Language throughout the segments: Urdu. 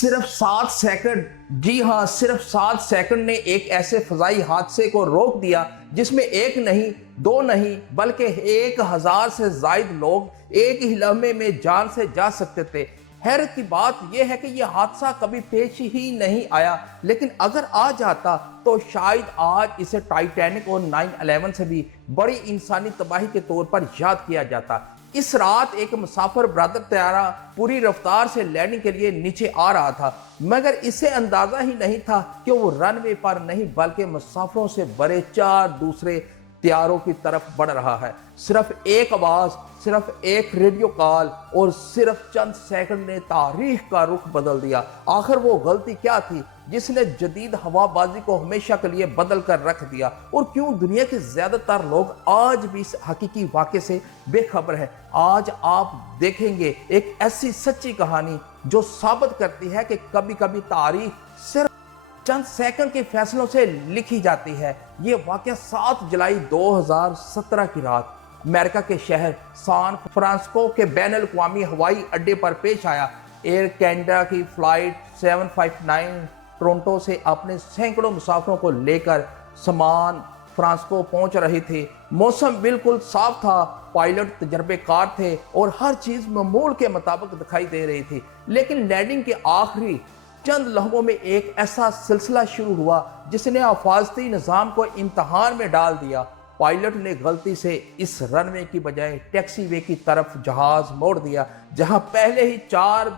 صرف 7 سیکنڈ، جی ہاں صرف 7 سیکنڈ نے ایک ایسے فضائی حادثے کو روک دیا جس میں ایک نہیں، دو نہیں بلکہ 1000 سے زائد لوگ ایک ہی لمحے میں جان سے جا سکتے تھے۔ حیرت کی بات یہ ہے کہ یہ حادثہ کبھی پیش ہی نہیں آیا، لیکن اگر آ جاتا تو شاید آج اسے ٹائٹینک اور 9/11 سے بھی بڑی انسانی تباہی کے طور پر یاد کیا جاتا۔ اس رات ایک مسافر بردار طیارہ پوری رفتار سے لینڈنگ کے لیے نیچے آ رہا تھا، مگر اسے اندازہ ہی نہیں تھا کہ وہ رن وے پر نہیں بلکہ مسافروں سے بھرے 4 دوسرے طیاروں کی طرف بڑھ رہا ہے۔ صرف ایک آواز، صرف ایک ریڈیو کال اور صرف چند سیکنڈ نے تاریخ کا رخ بدل دیا۔ آخر وہ غلطی کیا تھی جس نے جدید ہوا بازی کو ہمیشہ کے لیے بدل کر رکھ دیا، اور کیوں دنیا کے زیادہ تر لوگ آج بھی اس حقیقی واقعے سے بے خبر ہیں؟ آج آپ دیکھیں گے ایک ایسی سچی کہانی جو ثابت کرتی ہے کہ کبھی کبھی تاریخ صرف چند سیکنڈ کے فیصلوں سے لکھی جاتی ہے۔ یہ واقعہ 7 جولائی 2017 کی رات امریکہ کے شہر سان فرانسسکو کے بین الاقوامی ہوائی اڈے پر پیش آیا۔ ایئر کینیڈا کی فلائٹ 759 ٹورنٹو سے اپنے سینکڑوں مسافروں کو لے کر سان فرانسسکو پہنچ رہی تھی۔ موسم بالکل صاف تھا، پائلٹ تجربے کار تھے اور ہر چیز معمول کے مطابق دکھائی دے رہی تھی، لیکن لینڈنگ کے آخری چند لمحوں میں ایک ایسا سلسلہ شروع ہوا جس نے حفاظتی نظام کو امتحان میں ڈال دیا۔ پائلٹ نے غلطی سے اس رن وے کی بجائے ٹیکسی وے کی طرف جہاز موڑ دیا، جہاں پہلے ہی 4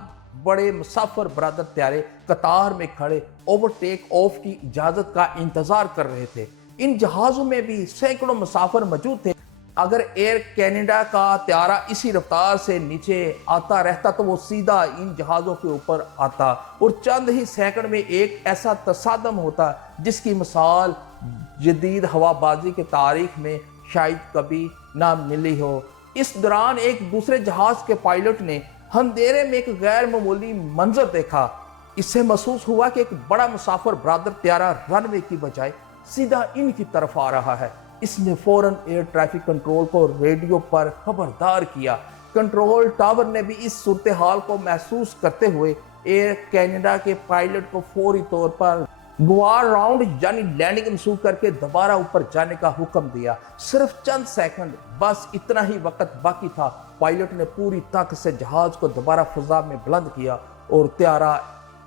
بڑے مسافر بردار طیارے قطار میں کھڑے اوور ٹیک آف کی اجازت کا انتظار کر رہے تھے۔ ان جہازوں میں بھی سینکڑوں مسافر موجود تھے۔ اگر ایئر کینیڈا کا طیارہ اسی رفتار سے نیچے آتا رہتا تو وہ سیدھا ان جہازوں کے اوپر آتا اور چند ہی سیکنڈ میں ایک ایسا تصادم ہوتا جس کی مثال جدید ہوا بازی کی تاریخ میں شاید کبھی نہ ملی ہو۔ اس دوران ایک دوسرے جہاز کے پائلٹ نے اندھیرے میں ایک غیر معمولی منظر دیکھا۔ اس سے محسوس ہوا کہ ایک بڑا مسافر بردار طیارہ رن وے کی بجائے سیدھا ان کی طرف آ رہا ہے۔ اس نے فوراً ایئر ٹریفک کنٹرول کو ریڈیو پر خبردار کیا۔ کنٹرول ٹاور نے بھی اس صورتحال کو محسوس کرتے ہوئے ایئر کینیڈا کے پائلٹ کو فوری طور پر گوار راؤنڈ یعنی لینڈنگ منسوخ کر کے دوبارہ اوپر جانے کا حکم دیا۔ صرف چند سیکنڈ، بس اتنا ہی وقت باقی تھا۔ پائلٹ نے پوری طاقت سے جہاز کو دوبارہ فضا میں بلند کیا اور طیارہ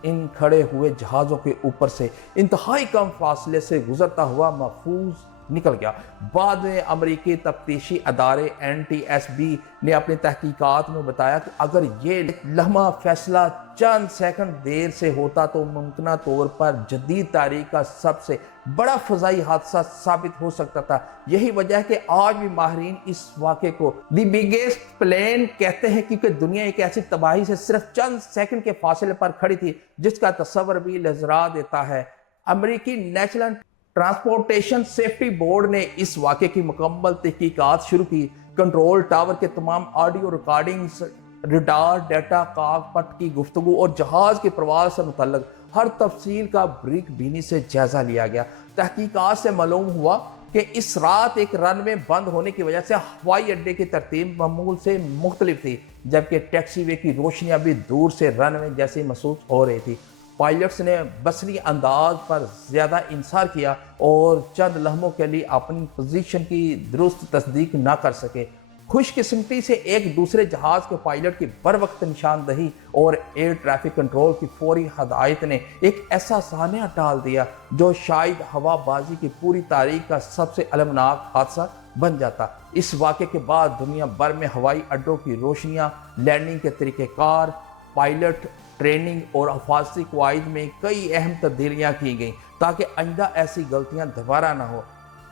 ان کھڑے ہوئے جہازوں کے اوپر سے انتہائی کم فاصلے سے گزرتا ہوا محفوظ نکل گیا۔ بعد میں امریکی تفتیشی ادارے NTSB نے اپنی تحقیقات میں بتایا کہ اگر یہ لمحہ فیصلہ چند سیکنڈ دیر سے ہوتا تو ممکنہ طور پر جدید تاریخ کا سب سے بڑا فضائی حادثہ ثابت ہو سکتا تھا۔ یہی وجہ ہے کہ آج بھی ماہرین اس واقعے کو دی بگیسٹ پلین کہتے ہیں، کیونکہ دنیا ایک ایسی تباہی سے صرف چند سیکنڈ کے فاصلے پر کھڑی تھی جس کا تصور بھی لرزا دیتا ہے۔ امریکی نیشنل ٹرانسپورٹیشن سیفٹی بورڈ نے اس واقعے کی مکمل تحقیقات شروع کی۔ کنٹرول ٹاور کے تمام audio recordings, radar data, cockpit کی گفتگو اور جہاز کی پرواز سے متعلق ہر تفصیل کا باریک بینی سے جائزہ لیا گیا۔ تحقیقات سے معلوم ہوا کہ اس رات ایک رن وے بند ہونے کی وجہ سے ہوائی اڈے کی ترتیب معمول سے مختلف تھی، جبکہ ٹیکسی وے کی روشنیاں بھی دور سے رن وے جیسی محسوس ہو رہی تھی۔ پائلٹس نے بصری انداز پر زیادہ انحصار کیا اور چند لمحوں کے لیے اپنی پوزیشن کی درست تصدیق نہ کر سکے۔ خوش قسمتی سے ایک دوسرے جہاز کے پائلٹ کی بر وقت نشاندہی اور ایئر ٹریفک کنٹرول کی فوری ہدایت نے ایک ایسا سانحہ ڈال دیا جو شاید ہوا بازی کی پوری تاریخ کا سب سے المناک حادثہ بن جاتا۔ اس واقعے کے بعد دنیا بھر میں ہوائی اڈوں کی روشنیاں، لینڈنگ کے طریقہ کار، پائلٹ ٹریننگ اور حفاظتی قواعد میں کئی اہم تبدیلیاں کی گئیں تاکہ آئندہ ایسی غلطیاں دوبارہ نہ ہو۔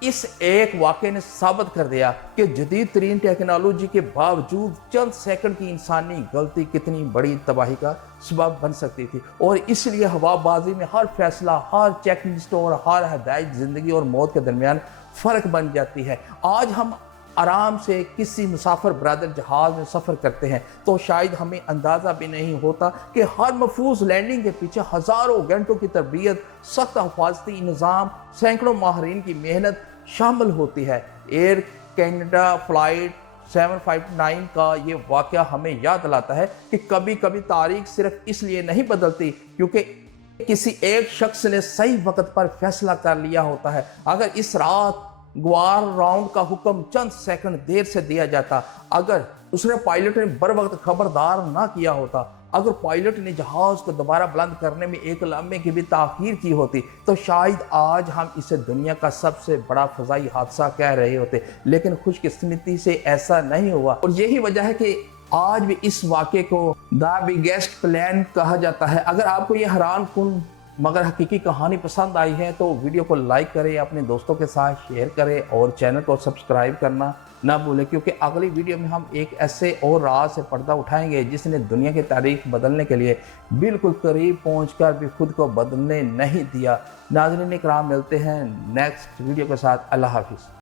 اس ایک واقعے نے ثابت کر دیا کہ جدید ترین ٹیکنالوجی کے باوجود چند سیکنڈ کی انسانی غلطی کتنی بڑی تباہی کا سبب بن سکتی تھی، اور اس لیے ہوا بازی میں ہر فیصلہ، ہر چیک لسٹ اور ہر ہدایت زندگی اور موت کے درمیان فرق بن جاتی ہے۔ آج ہم آرام سے کسی مسافر بردار جہاز میں سفر کرتے ہیں تو شاید ہمیں اندازہ بھی نہیں ہوتا کہ ہر محفوظ لینڈنگ کے پیچھے ہزاروں گھنٹوں کی تربیت، سخت حفاظتی نظام، سینکڑوں ماہرین کی محنت شامل ہوتی ہے۔ ایئر کینیڈا فلائٹ 759 کا یہ واقعہ ہمیں یاد دلاتا ہے کہ کبھی کبھی تاریخ صرف اس لیے نہیں بدلتی کیونکہ کسی ایک شخص نے صحیح وقت پر فیصلہ کر لیا ہوتا ہے۔ اگر اس رات گوار راؤنڈ کا حکم چند سیکنڈ دیر سے دیا جاتا، اگر پائلٹ نے بر وقت خبردار نہ کیا ہوتا، اگر پائلٹ نے جہاز کو دوبارہ بلند کرنے میں ایک لمحے کی بھی تاخیر کی ہوتی تو شاید آج ہم اسے دنیا کا سب سے بڑا فضائی حادثہ کہہ رہے ہوتے، لیکن خوش قسمتی سے ایسا نہیں ہوا، اور یہی وجہ ہے کہ آج بھی اس واقعے کو دا بگیسٹ پلین کہا جاتا ہے۔ اگر آپ کو یہ حیران کن مگر حقیقی کہانی پسند آئی ہے تو ویڈیو کو لائک کریں، اپنے دوستوں کے ساتھ شیئر کریں اور چینل کو سبسکرائب کرنا نہ بھولیں، کیونکہ اگلی ویڈیو میں ہم ایک ایسے اور راز سے پردہ اٹھائیں گے جس نے دنیا کی تاریخ بدلنے کے لیے بالکل قریب پہنچ کر بھی خود کو بدلنے نہیں دیا۔ ناظرین اکرام، ملتے ہیں نیکسٹ ویڈیو کے ساتھ۔ اللہ حافظ۔